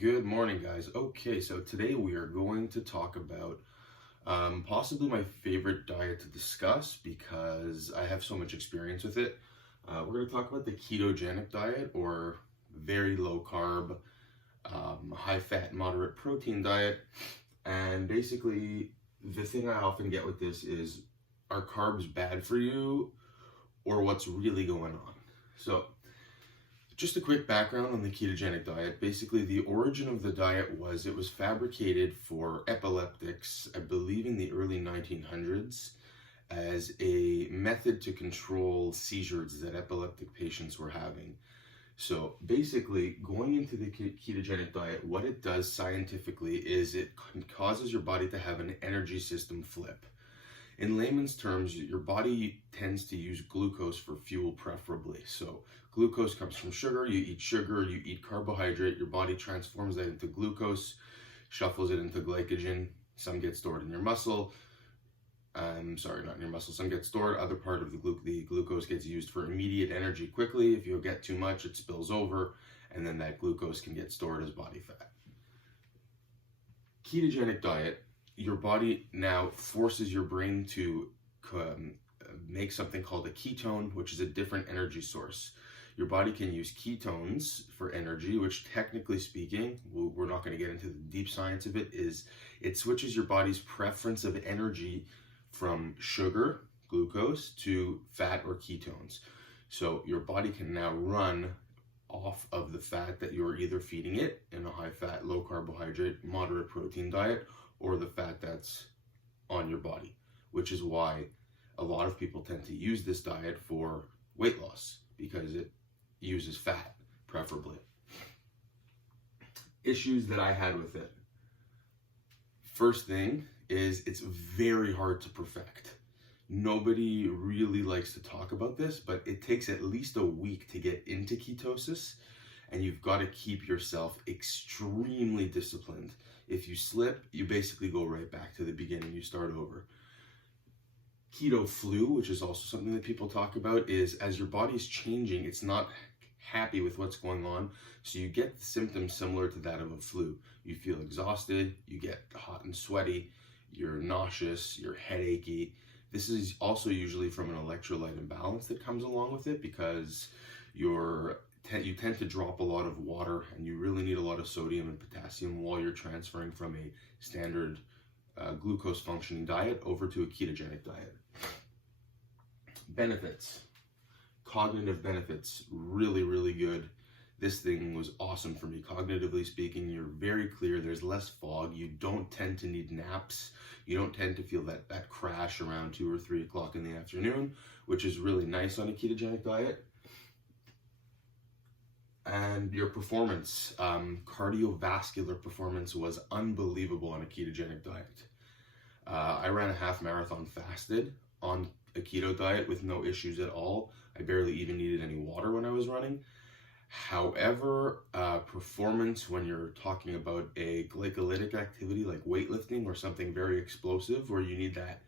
Good morning, guys. Okay, so today we are going to talk about possibly my favorite diet to discuss because I have so much experience with it. We're going to talk about the ketogenic diet, or very low carb, high fat, moderate protein diet. And basically, the thing I often get with this is, are carbs bad for you, or what's really going on? So, just a quick background on the ketogenic diet. Basically, the origin of the diet was it was fabricated for epileptics, I believe in the early 1900s, as a method to control seizures that epileptic patients were having. So basically, going into the ketogenic diet, what it does scientifically is it causes your body to have an energy system flip. In layman's terms, your body tends to use glucose for fuel preferably. So glucose comes from sugar, you eat carbohydrate, your body transforms that into glucose, shuffles it into glycogen, some get stored in your muscle, not in your muscle, some get stored, other part of the glucose gets used for immediate energy quickly. If you get too much, it spills over, and then that glucose can get stored as body fat. Ketogenic diet, your body now forces your brain to make something called a ketone, which is a different energy source. Your body can use ketones for energy, which technically speaking, we're not going to get into the deep science of it, is it switches your body's preference of energy from sugar, glucose, to fat or ketones. So your body can now run off of the fat that you're either feeding it in a high fat, low carbohydrate, moderate protein diet, or the fat that's on your body, which is why a lot of people tend to use this diet for weight loss, because it uses fat, preferably. Issues that I had with it. First thing is, it's very hard to perfect. Nobody really likes to talk about this, but it takes at least a week to get into ketosis, and you've got to keep yourself extremely disciplined. If you slip, you basically go right back to the beginning, you start over. Keto flu, which is also something that people talk about, is as your body's changing, it's not happy with what's going on, so you get symptoms similar to that of a flu. You feel exhausted, you get hot and sweaty, you're nauseous, you're headachy. This is also usually from an electrolyte imbalance that comes along with it, because you tend to drop a lot of water, and you really need a lot of sodium and potassium while you're transferring from a standard glucose functioning diet over to a ketogenic diet. Benefits. Cognitive benefits, really, really good. This thing was awesome for me. Cognitively speaking, you're very clear, there's less fog, you don't tend to need naps, you don't tend to feel that crash around 2 or 3 o'clock in the afternoon, which is really nice on a ketogenic diet. And your performance, cardiovascular performance was unbelievable on a ketogenic diet. I ran a half marathon fasted on a keto diet with no issues at all. I barely even needed any water when I was running. However, performance when you're talking about a glycolytic activity like weightlifting or something very explosive where you need that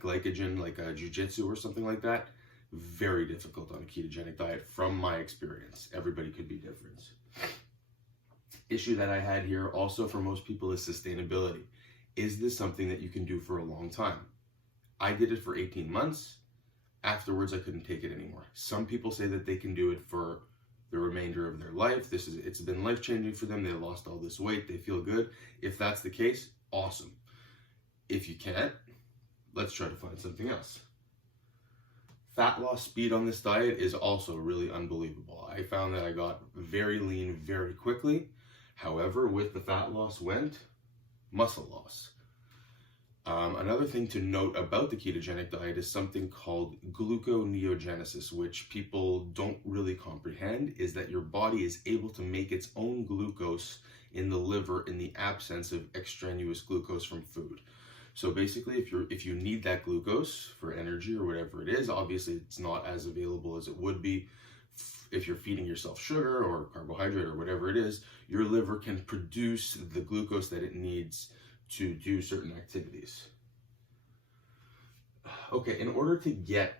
glycogen like a jiu-jitsu or something like that, very difficult on a ketogenic diet from my experience. Everybody could be different. Issue that I had here also for most people is sustainability. Is this something that you can do for a long time? I did it for 18 months. Afterwards, I couldn't take it anymore. Some people say that they can do it for the remainder of their life. It's been life-changing for them. They lost all this weight. They feel good. If that's the case, awesome. If you can't, let's try to find something else. Fat loss speed on this diet is also really unbelievable. I found that I got very lean very quickly. However, with the fat loss went muscle loss. Another thing to note about the ketogenic diet is something called gluconeogenesis, which people don't really comprehend, is that your body is able to make its own glucose in the liver in the absence of extraneous glucose from food. So basically, if you need that glucose for energy or whatever it is, obviously it's not as available as it would be if you're feeding yourself sugar or carbohydrate or whatever it is. Your liver can produce the glucose that it needs to do certain activities. Okay, in order to get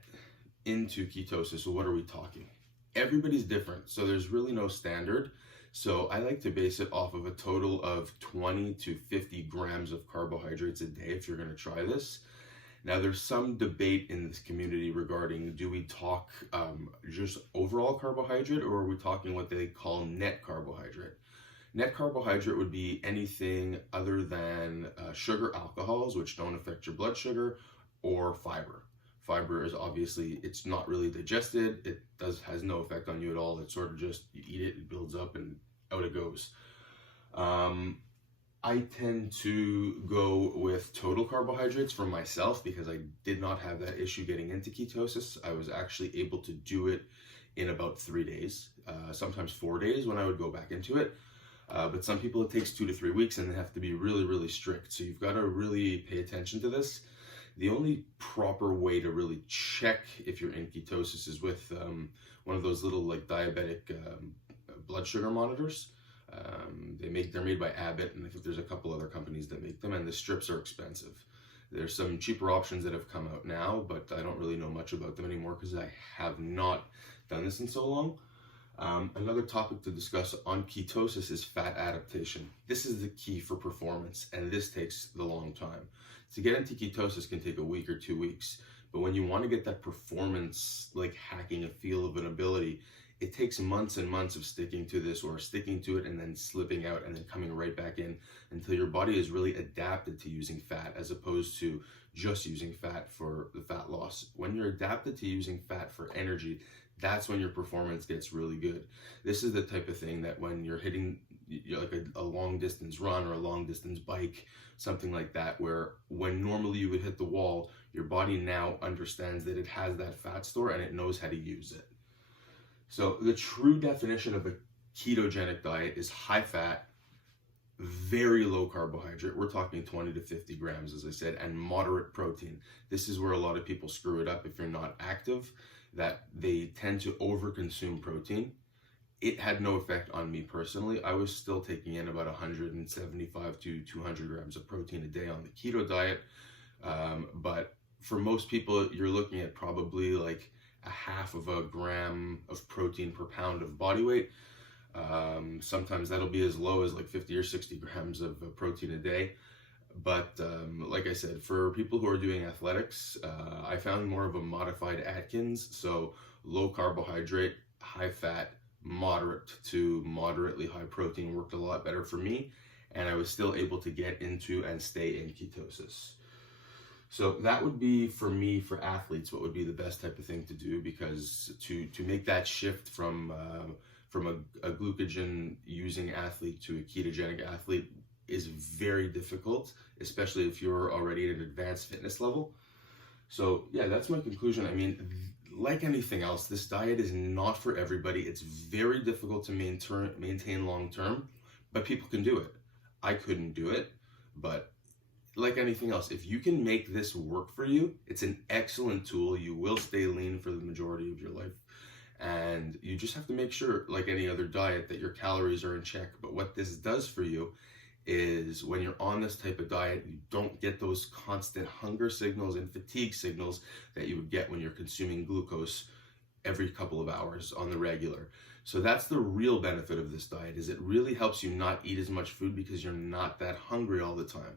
into ketosis, what are we talking? Everybody's different, so there's really no standard. So I like to base it off of a total of 20 to 50 grams of carbohydrates a day if you're going to try this. Now, there's some debate in this community regarding, do we talk just overall carbohydrate, or are we talking what they call net carbohydrate? Net carbohydrate would be anything other than sugar alcohols, which don't affect your blood sugar, or fiber. Fiber is obviously, it's not really digested. It has no effect on you at all. It's sort of just, you eat it, it builds up, and out it goes. I tend to go with total carbohydrates for myself because I did not have that issue getting into ketosis. I was actually able to do it in about 3 days, sometimes 4 days when I would go back into it. But some people it takes 2 to 3 weeks, and they have to be really, really strict. So you've got to really pay attention to this. The only proper way to really check if you're in ketosis is with one of those little like diabetic blood sugar monitors. They're made by Abbott, and I think there's a couple other companies that make them, and the strips are expensive. There's some cheaper options that have come out now, but I don't really know much about them anymore because I have not done this in so long. Another topic to discuss on ketosis is fat adaptation. This is the key for performance, and this takes the long time. To get into ketosis can take a week or 2 weeks, but when you want to get that performance, like hacking a feel of an ability, it takes months and months of sticking to this, or sticking to it and then slipping out and then coming right back in until your body is really adapted to using fat as opposed to just using fat for the fat loss. When you're adapted to using fat for energy, that's when your performance gets really good. This is the type of thing that when you're hitting like a long distance run or a long distance bike, something like that, where when normally you would hit the wall, your body now understands that it has that fat store and it knows how to use it. So the true definition of a ketogenic diet is high fat, very low carbohydrate. We're talking 20 to 50 grams, as I said, and moderate protein. This is where a lot of people screw it up if you're not active, that they tend to overconsume protein. It had no effect on me personally. I was still taking in about 175 to 200 grams of protein a day on the keto diet. But for most people, you're looking at probably like a half of a gram of protein per pound of body weight. Sometimes that'll be as low as like 50 or 60 grams of protein a day. But like I said, for people who are doing athletics, I found more of a modified Atkins. So low carbohydrate, high fat, moderate to moderately high protein worked a lot better for me. And I was still able to get into and stay in ketosis. So that would be, for me, for athletes, what would be the best type of thing to do, because to make that shift from a glucogen using athlete to a ketogenic athlete is very difficult, especially if you're already at an advanced fitness level. So yeah, that's my conclusion. I mean, like anything else, this diet is not for everybody. It's very difficult to maintain long term, but people can do it. I couldn't do it, but like anything else, if you can make this work for you, it's an excellent tool. You will stay lean for the majority of your life. And you just have to make sure, like any other diet, that your calories are in check. But what this does for you is when you're on this type of diet, you don't get those constant hunger signals and fatigue signals that you would get when you're consuming glucose every couple of hours on the regular. So that's the real benefit of this diet, is it really helps you not eat as much food because you're not that hungry all the time.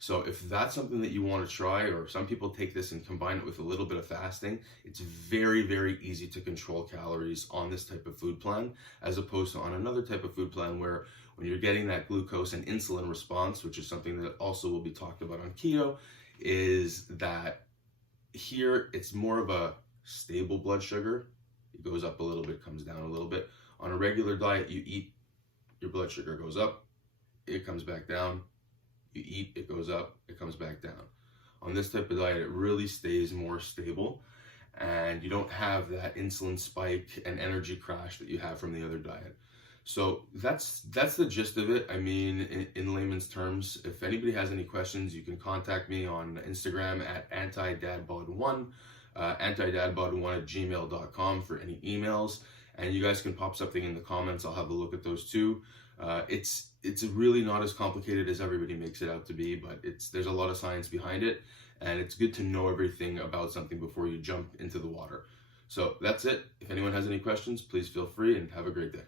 So if that's something that you want to try, or some people take this and combine it with a little bit of fasting, it's very, very easy to control calories on this type of food plan, as opposed to on another type of food plan where when you're getting that glucose and insulin response, which is something that also will be talked about on keto, is that here it's more of a stable blood sugar. It goes up a little bit, comes down a little bit. On a regular diet, you eat, your blood sugar goes up, it comes back down. You eat, it goes up, it comes back down. On this type of diet, it really stays more stable, and you don't have that insulin spike and energy crash that you have from the other diet. So that's the gist of it. I mean, in layman's terms, if anybody has any questions, you can contact me on Instagram at Anti-Dadbod1, Anti-Dadbod1@gmail.com for any emails. And you guys can pop something in the comments. I'll have a look at those too. It's really not as complicated as everybody makes it out to be, but there's a lot of science behind it, and it's good to know everything about something before you jump into the water. So that's it. If anyone has any questions, please feel free, and have a great day.